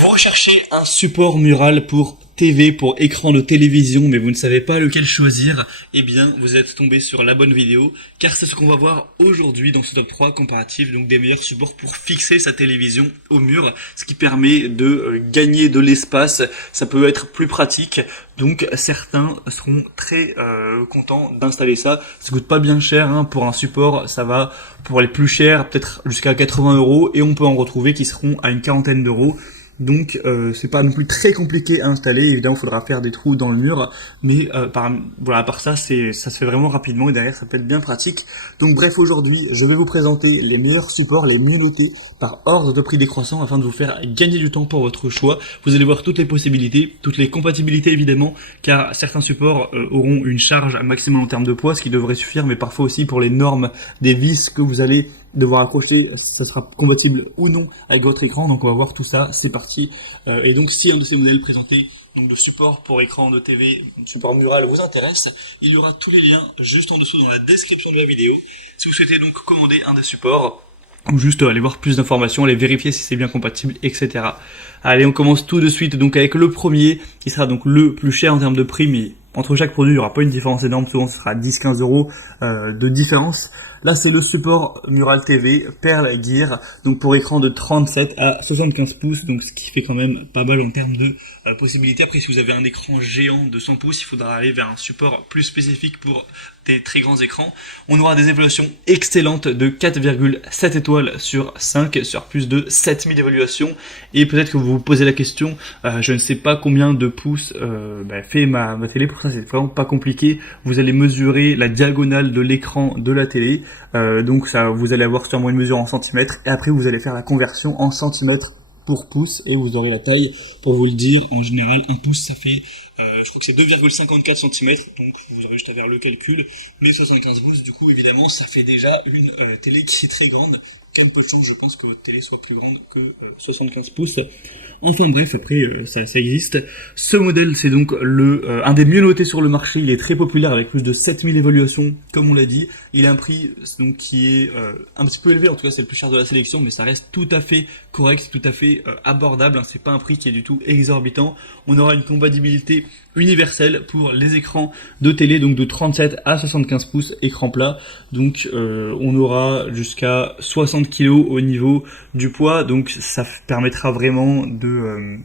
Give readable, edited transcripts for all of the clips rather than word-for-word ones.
Vous recherchez un support mural pour TV, pour écran de télévision, mais vous ne savez pas lequel choisir, eh bien, vous êtes tombé sur la bonne vidéo, car c'est ce qu'on va voir aujourd'hui dans ce top 3 comparatif, donc des meilleurs supports pour fixer sa télévision au mur, ce qui permet de gagner de l'espace, ça peut être plus pratique, donc certains seront très contents d'installer ça. Ça coûte pas bien cher, hein, pour un support, ça va pour les plus chers, peut-être jusqu'à 80 €, et on peut en retrouver qui seront à une quarantaine d'euros. Donc c'est pas non plus très compliqué à installer. Évidemment, il faudra faire des trous dans le mur, mais par ça se fait vraiment rapidement et derrière ça peut être bien pratique. Donc bref, aujourd'hui, je vais vous présenter les meilleurs supports, les mieux notés par ordre de prix décroissant afin de vous faire gagner du temps pour votre choix. Vous allez voir toutes les possibilités, toutes les compatibilités évidemment, car certains supports auront une charge maximale en termes de poids, ce qui devrait suffire, mais parfois aussi pour les normes des vis que vous allez devoir accrocher, ça sera compatible ou non avec votre écran. Donc on va voir tout ça, c'est parti. Et donc si un de ces modèles présentés, donc de support pour écran de TV, support mural vous intéresse, il y aura tous les liens juste en dessous dans la description de la vidéo. Si vous souhaitez donc commander un des supports, ou juste aller voir plus d'informations, aller vérifier si c'est bien compatible, etc. Allez, on commence tout de suite donc avec le premier, qui sera donc le plus cher en termes de prix, mais entre chaque produit, il n'y aura pas une différence énorme, souvent ce sera 10-15 € de différence. Là, c'est le support Mural TV Pearl Gear, donc pour écran de 37 à 75 pouces, donc ce qui fait quand même pas mal en termes de possibilités. Après, si vous avez un écran géant de 100 pouces, il faudra aller vers un support plus spécifique pour des très grands écrans. On aura des évaluations excellentes de 4,7 étoiles sur 5, sur plus de 7000 évaluations. Et peut-être que vous vous posez la question, je ne sais pas combien de pouces fait ma télé. Pour ça, c'est vraiment pas compliqué. Vous allez mesurer la diagonale de l'écran de la télé. Donc ça, vous allez avoir sûrement une mesure en centimètres. Et après, vous allez faire la conversion en centimètres pour pouce et vous aurez la taille. Pour vous le dire, en général, un pouce, ça fait, je crois que c'est 2,54 cm, donc vous aurez juste à faire le calcul. Mais 75 pouces, du coup, évidemment, ça fait déjà une télé qui est très grande. Quand même peu de choses, je pense que votre télé soit plus grande que 75 pouces. Enfin bref, après ça existe. Ce modèle, c'est donc un des mieux notés sur le marché. Il est très populaire avec plus de 7000 évaluations, comme on l'a dit. Il a un prix donc qui est un petit peu élevé, en tout cas c'est le plus cher de la sélection, mais ça reste tout à fait correct, tout à fait abordable. Hein. C'est pas un prix qui est du tout exorbitant. On aura une compatibilité universelle pour les écrans de télé, donc de 37 à 75 pouces, écran plat. Donc on aura jusqu'à 60 kg au niveau du poids, donc ça permettra vraiment de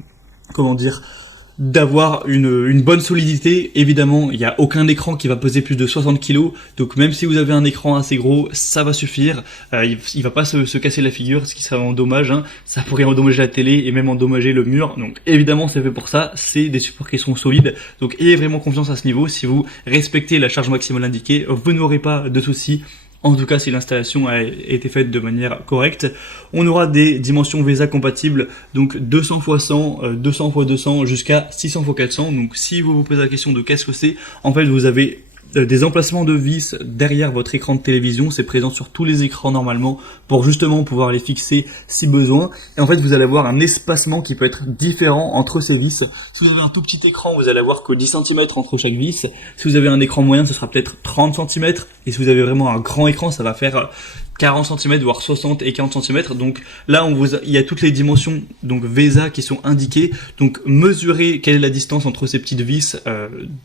d'avoir une bonne solidité. Évidemment, il n'y a aucun écran qui va peser plus de 60 kg, donc même si vous avez un écran assez gros, ça va suffire. Il va pas se casser la figure, ce qui serait vraiment dommage, hein. Ça pourrait endommager la télé et même endommager le mur, donc évidemment c'est fait pour ça. C'est des supports qui sont solides, donc ayez vraiment confiance à ce niveau. Si vous respectez la charge maximale indiquée, vous n'aurez pas de soucis. En tout cas, si l'installation a été faite de manière correcte. On aura des dimensions VESA compatibles, donc 200 x 100, 200 x 200 jusqu'à 600 x 400. Donc si vous vous posez la question de qu'est-ce que c'est, en fait vous avez des emplacements de vis derrière votre écran de télévision. C'est présent sur tous les écrans normalement pour justement pouvoir les fixer si besoin. Et en fait, vous allez avoir un espacement qui peut être différent entre ces vis. Si vous avez un tout petit écran, vous allez avoir que 10 cm entre chaque vis. Si vous avez un écran moyen, ça sera peut-être 30 cm. Et si vous avez vraiment un grand écran, ça va faire 40 cm, voire 60 et 40 cm. Donc là, il y a toutes les dimensions donc VESA qui sont indiquées. Donc mesurez quelle est la distance entre ces petites vis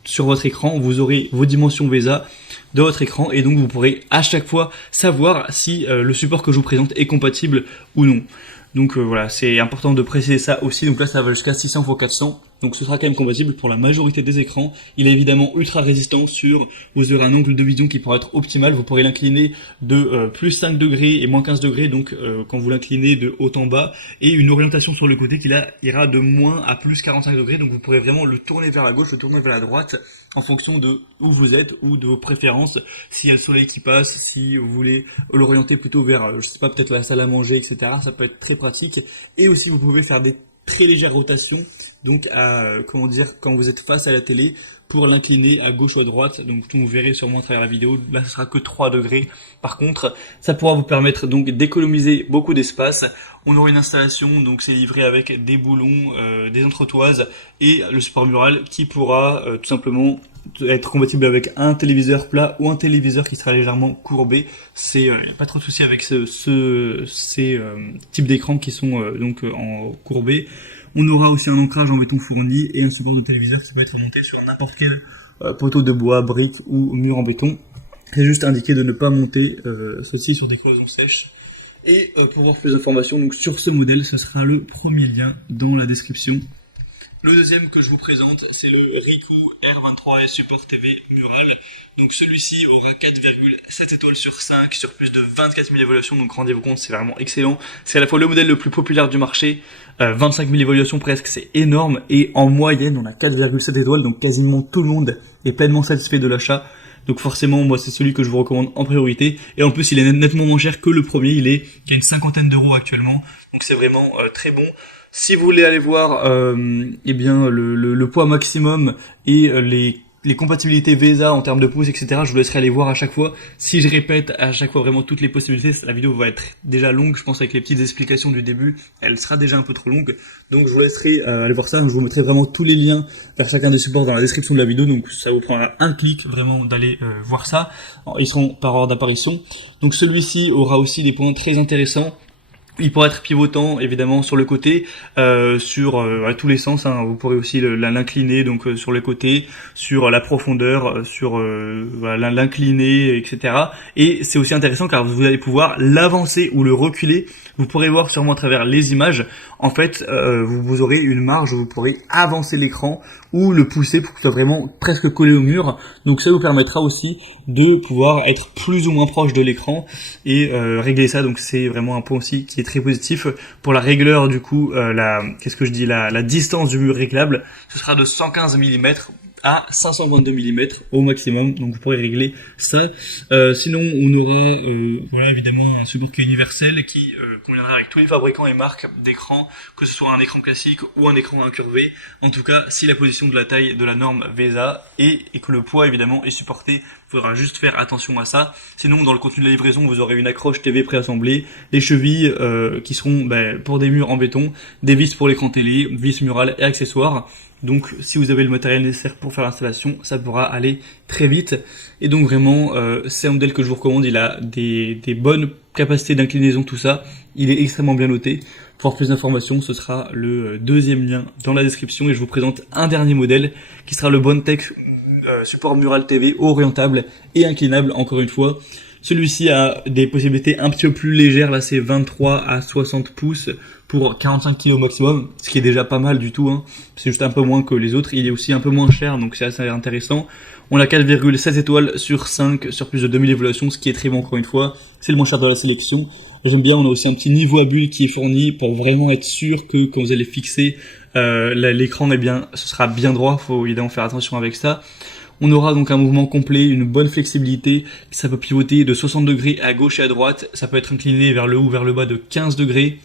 sur votre écran. Vous aurez vos dimensions VESA de votre écran et donc vous pourrez à chaque fois savoir si le support que je vous présente est compatible ou non. Donc voilà, c'est important de préciser ça aussi. Donc là, ça va jusqu'à 600 x 400. Donc ce sera quand même compatible pour la majorité des écrans. Il est évidemment ultra résistant vous aurez un angle de vision qui pourra être optimal. Vous pourrez l'incliner de plus 5 degrés et moins 15 degrés, donc quand vous l'inclinez de haut en bas, et une orientation sur le côté qui là ira de moins à plus 45 degrés. Donc vous pourrez vraiment le tourner vers la gauche, le tourner vers la droite, en fonction de où vous êtes ou de vos préférences. S'il y a le soleil qui passe, si vous voulez l'orienter plutôt vers, je sais pas, peut-être la salle à manger, etc. Ça peut être très pratique. Et aussi vous pouvez faire des très légères rotations, donc quand vous êtes face à la télé, pour l'incliner à gauche ou à droite. Donc vous verrez sûrement à travers la vidéo, là ce sera que 3 degrés. Par contre, ça pourra vous permettre donc d'économiser beaucoup d'espace. On aura une installation, donc c'est livré avec des boulons, des entretoises et le support mural qui pourra tout simplement être compatible avec un téléviseur plat ou un téléviseur qui sera légèrement courbé. C'est pas trop de soucis avec ces types d'écrans qui sont en courbés. On aura aussi un ancrage en béton fourni et un support de téléviseur qui peut être monté sur n'importe quel poteau de bois, brique ou mur en béton. C'est juste indiqué de ne pas monter ceci sur des cloisons sèches. Et pour voir plus d'informations donc sur ce modèle, ce sera le premier lien dans la description. Le deuxième que je vous présente, c'est le Ricoh R23S Support TV Mural. Donc celui-ci aura 4,7 étoiles sur 5 sur plus de 24 000 évaluations. Donc rendez-vous compte, c'est vraiment excellent. C'est à la fois le modèle le plus populaire du marché, 25 000 évaluations presque, c'est énorme. Et en moyenne, on a 4,7 étoiles, donc quasiment tout le monde est pleinement satisfait de l'achat. Donc forcément, moi c'est celui que je vous recommande en priorité. Et en plus, il est nettement moins cher que le premier. Il y a une cinquantaine d'euros actuellement. Donc c'est vraiment très bon. Si vous voulez aller voir eh bien le poids maximum et les compatibilités VESA en termes de pouces, etc., je vous laisserai aller voir à chaque fois. Si je répète à chaque fois vraiment toutes les possibilités, la vidéo va être déjà longue, je pense avec les petites explications du début, elle sera déjà un peu trop longue. Donc je vous laisserai aller voir ça, je vous mettrai vraiment tous les liens vers chacun des supports dans la description de la vidéo, donc ça vous prendra un clic vraiment d'aller voir ça. Ils seront par ordre d'apparition. Donc celui-ci aura aussi des points très intéressants. Il pourra être pivotant évidemment sur le côté, sur à tous les sens. Vous pourrez aussi l'incliner donc sur le côté, sur la profondeur, sur voilà, l'incliner, etc. Et c'est aussi intéressant car vous allez pouvoir l'avancer ou le reculer. Vous pourrez voir sûrement à travers les images. En fait, vous aurez une marge où vous pourrez avancer l'écran ou le pousser pour que ce soit vraiment presque collé au mur. Donc ça vous permettra aussi de pouvoir être plus ou moins proche de l'écran et régler ça. Donc c'est vraiment un point aussi qui est très positif. Pour la régleur du coup, la distance du mur réglable, ce sera de 115 mm à 522 mm au maximum, donc vous pourrez régler ça. Sinon on aura voilà évidemment un support qui est universel qui conviendra avec tous les fabricants et marques d'écran, que ce soit un écran classique ou un écran incurvé. En tout cas, si la position de la taille de la norme VESA et que le poids évidemment est supporté, il faudra juste faire attention à ça. Sinon dans le contenu de la livraison, vous aurez une accroche TV préassemblée, les chevilles qui seront pour des murs en béton, des vis pour l'écran télé, vis murales et accessoires. Donc si vous avez le matériel nécessaire pour faire l'installation, ça pourra aller très vite. Et donc vraiment, c'est un modèle que je vous recommande. Il a des bonnes capacités d'inclinaison, tout ça. Il est extrêmement bien noté. Pour plus d'informations, ce sera le deuxième lien dans la description. Et je vous présente un dernier modèle qui sera le Bondtech support Mural TV orientable et inclinable encore une fois. Celui-ci a des possibilités un petit peu plus légères, là c'est 23 à 60 pouces pour 45 kg maximum, ce qui est déjà pas mal du tout, hein. C'est juste un peu moins que les autres, il est aussi un peu moins cher, donc c'est assez intéressant. On a 4,7 étoiles sur 5 sur plus de 2000 évaluations, ce qui est très bon encore une fois, c'est le moins cher de la sélection. J'aime bien, on a aussi un petit niveau à bulle qui est fourni pour vraiment être sûr que quand vous allez fixer l'écran, eh bien, ce sera bien droit, faut évidemment faire attention avec ça. On aura donc un mouvement complet, une bonne flexibilité, ça peut pivoter de 60 degrés à gauche et à droite, ça peut être incliné vers le haut, vers le bas de 15 degrés,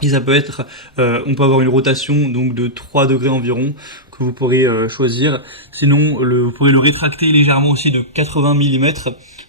et ça peut être, on peut avoir une rotation donc de 3 degrés environ que vous pourrez choisir. Sinon, vous pourrez le rétracter légèrement aussi de 80 mm,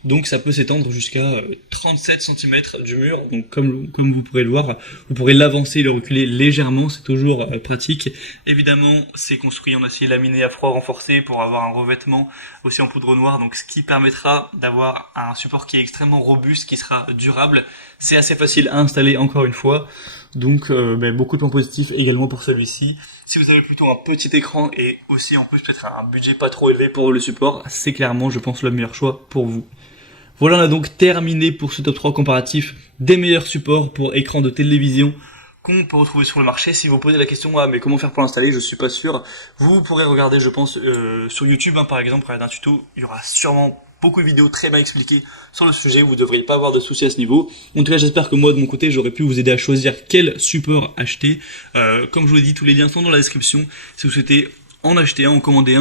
donc ça peut s'étendre jusqu'à 37 cm du mur. Donc comme vous pourrez le voir, vous pourrez l'avancer et le reculer légèrement, c'est toujours pratique. Évidemment, c'est construit en acier laminé à froid renforcé pour avoir un revêtement aussi en poudre noire, donc ce qui permettra d'avoir un support qui est extrêmement robuste, qui sera durable. C'est assez facile à installer encore une fois. Donc beaucoup de points positifs également pour celui-ci. Si vous avez plutôt un petit écran et aussi en plus peut-être un budget pas trop élevé pour le support, c'est clairement je pense le meilleur choix pour vous. Voilà, on a donc terminé pour ce top 3 comparatif des meilleurs supports pour écran de télévision qu'on peut retrouver sur le marché. Si vous posez la question mais comment faire pour l'installer, je suis pas sûr. Vous pourrez regarder je pense sur YouTube par exemple, regarder un tuto, il y aura sûrement beaucoup de vidéos très bien expliquées sur le sujet, vous ne devriez pas avoir de soucis à ce niveau. En tout cas, j'espère que moi, de mon côté, j'aurais pu vous aider à choisir quel support acheter. Comme je vous l'ai dit, tous les liens sont dans la description. Si vous souhaitez en acheter un, en commander un,